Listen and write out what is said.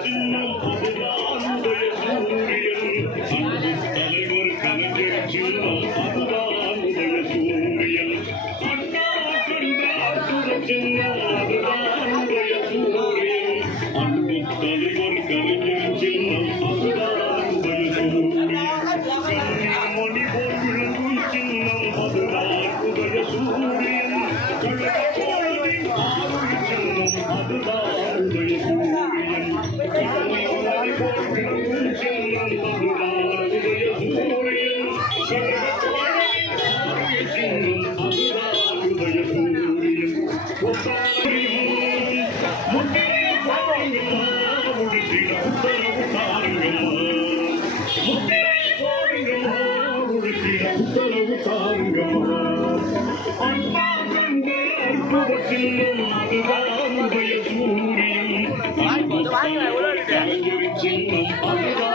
சின்னம் அதுதான் உதய சூரியன் தலைவர் கலைஞர் சின்னம் அதுதான் உதய சூரியன் அண்ணா கண்ட அற்புத சின்னம் அதுதான் உதய சூரியன் அன்பு தலைவர் கலைஞர் சின்னம் அதுதான் உதய சூரியன் கன்னிமணி போல் விளங்கும் சின்னம் அதுதான் உதய சூரியன் கள்ளக்கோளரின் ஆளுமை சின்னம் அதுதான் உதய சூரியன் கன்னிமணி போல் விளங்கும் சின்னம் அதுதான் உதய சூரியன் கள்ளக்கோளரின் ஆளுமை சின்னம் அதுதான் உதய சூரியன் முத்திரை போடுங்கம்மா முடித்திட உத்தரவு தாருங்கம்மா முத்திரை போடுங்கம்மா முடித்திட உத்தரவு தாருங்கம்மா அன்பா கண்ட அற்புத சின்னம் அதுதான் உதய சூரியன் கலைஞர் சின்னம் அதுதான்